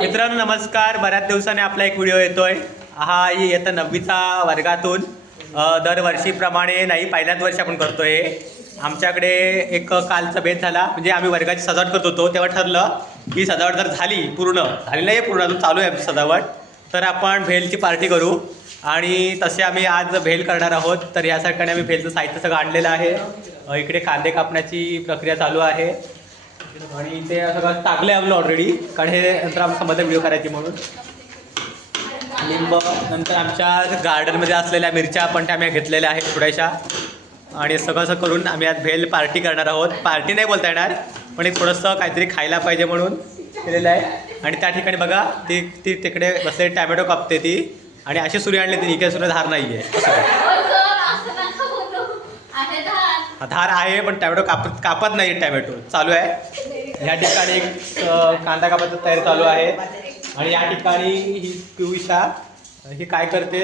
मित्रांनो नमस्कार. बऱ्याच दिवसाने आपला एक व्हिडिओ येतोय. हा येता 9वीचा वर्गातून दरवर्षीप्रमाणे नाही, पहिल्याच वर्षी आपण करतोय. आमच्याकडे एक कालचा बेत झाला, म्हणजे आम्ही वर्गाची सजावट करत होतो तेव्हा ठरलं की सजावट जर पूर्ण झाली नाही, पूर्ण अजून चालू आहे सजावट, तर आपण भेलची पार्टी करू. आणि तसे आम्ही आज भेल करणार आहोत. तर यासाठी आम्ही भेलचं साहित्य सगळं आणलेलं आहे. इकडे कांदे कापण्याची प्रक्रिया चालू आहे आणि ते सगळं टाकलं आहे आपलं ऑलरेडी, कारण हे नंतर आमच्या मध्ये व्हिडिओ करायची म्हणून. लिंब, नंतर आमच्या गार्डनमध्ये असलेल्या मिरच्या पण त्या आम्ही घेतलेल्या आहेत थोड्याशा. आणि सगळं असं करून आम्ही आज भेल पार्टी करणार आहोत. पार्टी नाही बोलता येणार, पण एक थोडंसं काहीतरी खायला पाहिजे म्हणून केलेलं आहे. आणि त्या ठिकाणी बघा ती तिकडे बसले टॅमॅटो कापते ती, आणि अशी सुरी आणली ती, इकडे सुद्धा धार नाही आहे. धार आहे पण टॅमॅटो कापत नाही, टॅमॅटो चालू आहे. ह्या ठिकाणी एक कांदा कापायची तयारी चालू आहे. आणि या ठिकाणी ही पियुषा ही काय करते,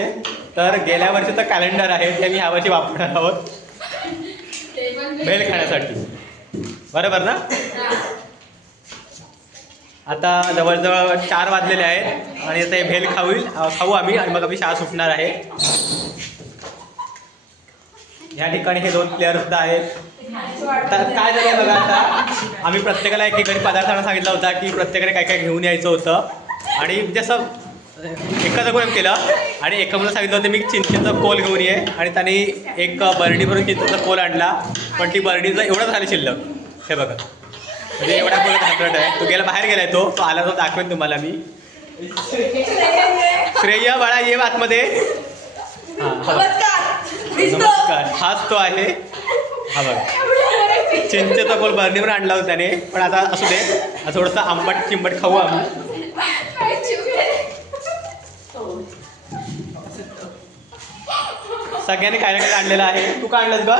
तर गेल्या वर्षीचं कॅलेंडर आहे ते मी ह्यावर्षी वापरणार आहोत भेल खाण्यासाठी. बरोबर ना? आता जवळजवळ 4 वाजलेले आहेत आणि आता हे भेल खाऊ आम्ही, आणि मग आम्ही शाळा सुटणार आहे. या ठिकाणी हे 2 प्लेयर सुद्धा आहेत. तर काय झालं बघा, आता आम्ही प्रत्येकाला एकेकाने पदार्थांना सांगितलं होता की प्रत्येकाने काय काय घेऊन यायचं होतं. आणि जसं एकाचं कोण केलं, आणि एका मुलं सांगितलं होतं मी चिंचेचं कोल घेऊन ये, आणि त्याने एक बर्डी भरून चिंचेचा कोल आणला. पण ती बर्डीचं एवढं झालं शिल्लक, हे बघा, म्हणजे एवढ्या कोल घातलं आहे. तो बाहेर गेलाय, तो आला, तो दाखवेन तुम्हाला मी. श्रेया बाळा ये आतमध्ये. हां नमस्कार, हाच तो आहे. हा बघा, चिंचेचा कोल बर्डीवर आणला होता त्याने. पण आता असू दे, थोडंसं आंबट चिंबट खाऊ आम्ही. सगळ्यांनी काय काय आणलेलं आहे. तू काय आणलंस ग?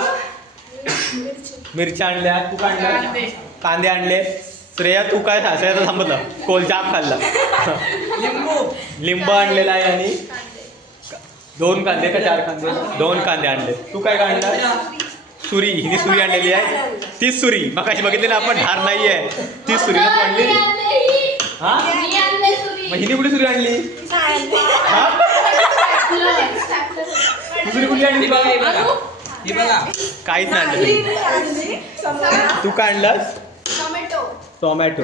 मिरच्या आणल्या. तू काय आणलं? कांदे आणले. श्रेया तू काय? श्रेयाचं थांबलं, कोल जाम खाल्ला. लिंबू आणलेला आहे. आणि 2 कांदे का 4 कांदे? 2 कांदे आणले. तू काय काय आणलं? सुरी, हिने सुरी आणलेली आहे. तीच सुरी मग कशी बघितली ना आपण, धार नाही आहे, तीच सुरी ना तू आणली. हा, मग हिने कुठे सुरी आणली? हा, दुसरी कुठली आणली? काहीच नाही आणलं. तू काय आणलंस? टोमॅटो.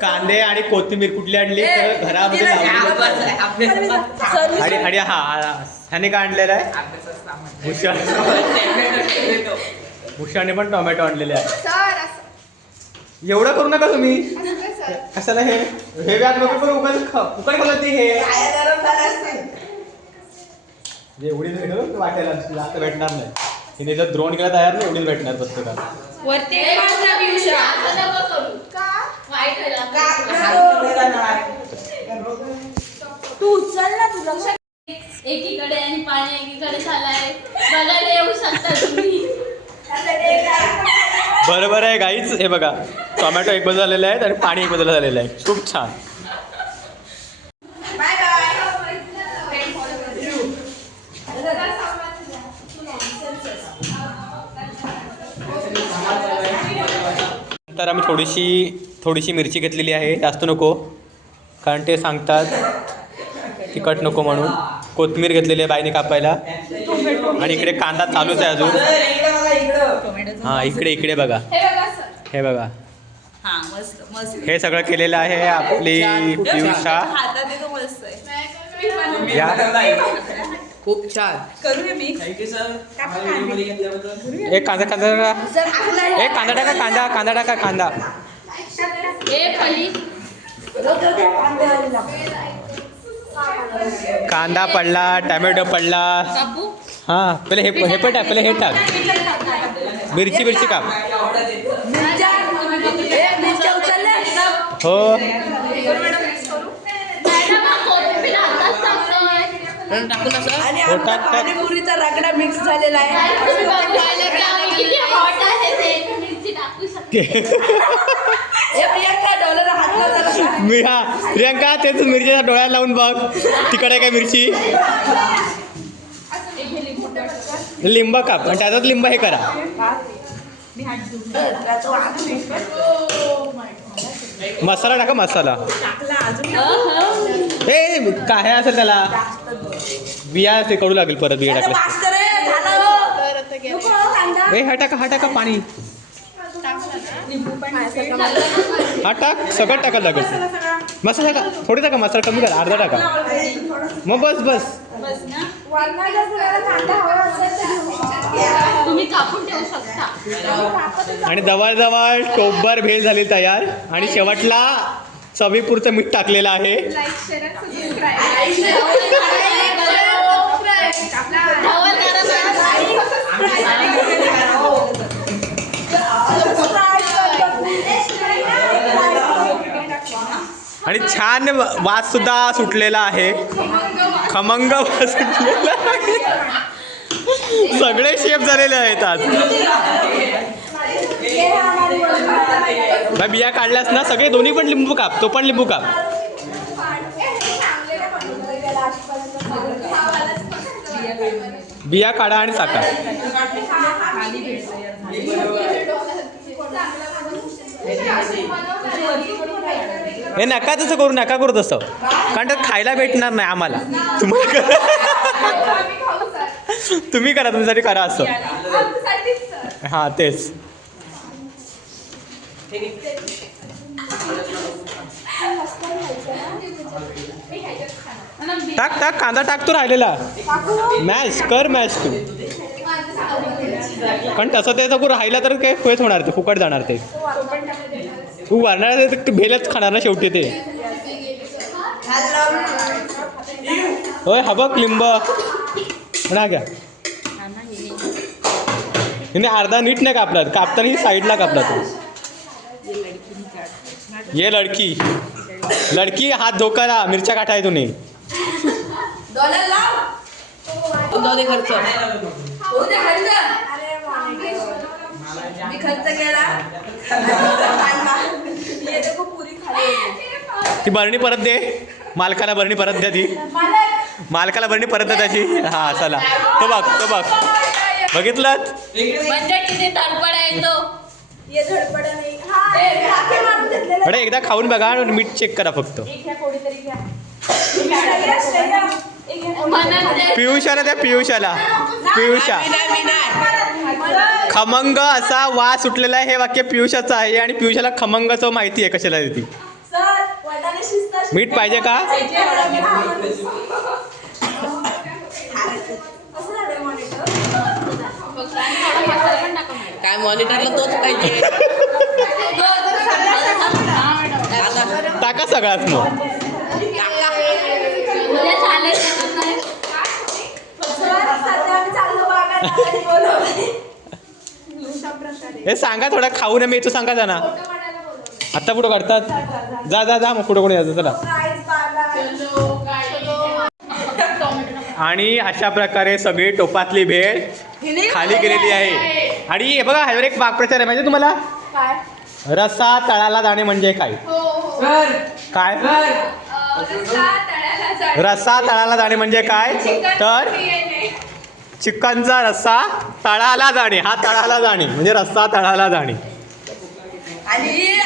कांदे आणि कोथिंबीर कुठली आणली? तर घरामध्ये लावली. आणि हा ह्याने काय आणलेलं आहे? भूषाने पण टोमॅटो आणलेले आहे. एवढं करू नका तुम्ही. कशाला हे व्याज नको करू, उकड खात हे एवढीच भेटू वाटायला जास्त भेटणार नाही. तिने जर द्रोण केला तयार नाही, एवढीच भेटणार प्रत्येकाला. तू उचल ना, तुला एकीकडे आणि पाणी एकीकडे झालाय, बघायला येऊ शकता तुम्ही. बरोबर आहे गाईच. हे बघा, टोमॅटो एक बाजूला झालेला आहे आणि पाणी एक बाजूला झालेलं आहे. खूप छान. तर आम्ही थोडीशी मिरची घेतलेली आहे, जास्त नको, कारण ते सांगतात तिखट नको म्हणून. कोथिंबीर घेतलेली आहे बाईने कापायला. आणि इकडे कांदा चालूच आहे अजून. हां, इकडे बघा, हे बघा, हे सगळं केलेलं आहे आपली पियुषा. खूप छान. करूया मी. एक कांदा टाका. कांदा पडला, टॅमॅटो पडला. हां, पहिले हे पण टाक, पहिले हे टाक. मिरची काप. हो, पाणीपुरीचा रगडा मिक्स झालेला आहे. प्रियंका तेच मिरचीच्या डोळ्यात लावून बघ, तिकडे काय मिरची. लिंब काप आणि त्याचाच लिंब हे करा. मसाला टाका मसाला. ए काय असेल त्याला बिया ते कडू लागेल परत बिया टाकल्या. पास्ता रे, झालं. नको, कांदा. ए हा टाका पाणी. हा टाक सगळं टाकायला लागेल. मसाला टाका थोडी टाका मसाला कमी करा अर्धा टाका मग बस. वरनं जर तुम्हाला कांदा हवा असेल तर घेऊ शकता. तुम्ही कापून ठेवू शकता. आणि जवळ टोपभर भेल झाली तयार. आणि शेवटला चवीपुरतं मीठ टाकलेलं आहे. आणि छान वास सुद्धा सुटलेला आहे. खमंग वास सुटलेला आहे. सगळे शेफ झालेले आहेत आज. बाई बिया काढल्यास ना सगळे दोन्ही पण लिंबू काप तो पण लिंबू काप. बिया काढा आणि टाका. हे नका तसं करू नका करू तसं कारण तर खायला भेटणार नाही आम्हाला. तुम्ही करा तुमच्यासाठी करा असं. हां तेच. टाक कांदा टाकतो राहिलेला. मॅश तू कारण तसं ते नको राहिला तर काय खोयच होणार ते फुकट जाणार ते. तू वारणार ते भेलच खाणार ना शेवटी ते. होय हा बघ लिंब ना घ्या. हिने अर्धा नीट नाही कापला कापताना साईडला कापला तो. ये लडकी हात धोकाला मिरच्या काठाय तुम्ही. मी खर्च केला. ती बरणी परत दे मालकाला. बरणी परत द्या ती मालकाला. बरणी परत द्या त्याची. हा चला तो बघ बघितलं म्हणजे किती धडपड आहे तो. ये धडपड नाही. हाके मारून घेतलेलं. अरे एकदा खाऊन बघा आणि मीठ चेक करा फक्त. पियुषाला द्या पियुषा. खमंग असा वास सुटलेला आहे. हे वाक्य पियुषाचं आहे आणि पियुषाला खमंगचं माहिती आहे कशाला देती. मीठ पाहिजे का. काय मॉनिटरला तोच पाहिजे. टाका सगळ्यात मग. म्हणजे चालेल शकत नाही. हे सांगा थोडा खाऊ नये तू सांगा ना. आता कुठं काढतात. जा मग कुठं कोणी यायचं चला. आणि अशा प्रकारे सगळी टोपातली भेळ खाली गेलेली आहे. आणि हे बघा ह्यावर एक वाक्प्रचार आहे माहिती तुम्हाला. रस्सा तळाला जाणे म्हणजे काय. रस्सा तळाला जाणे म्हणजे काय तर चिकनचा रस्सा तळाला जाणे. हा तळाला जाणे म्हणजे रस्सा तळाला जाणे. आणि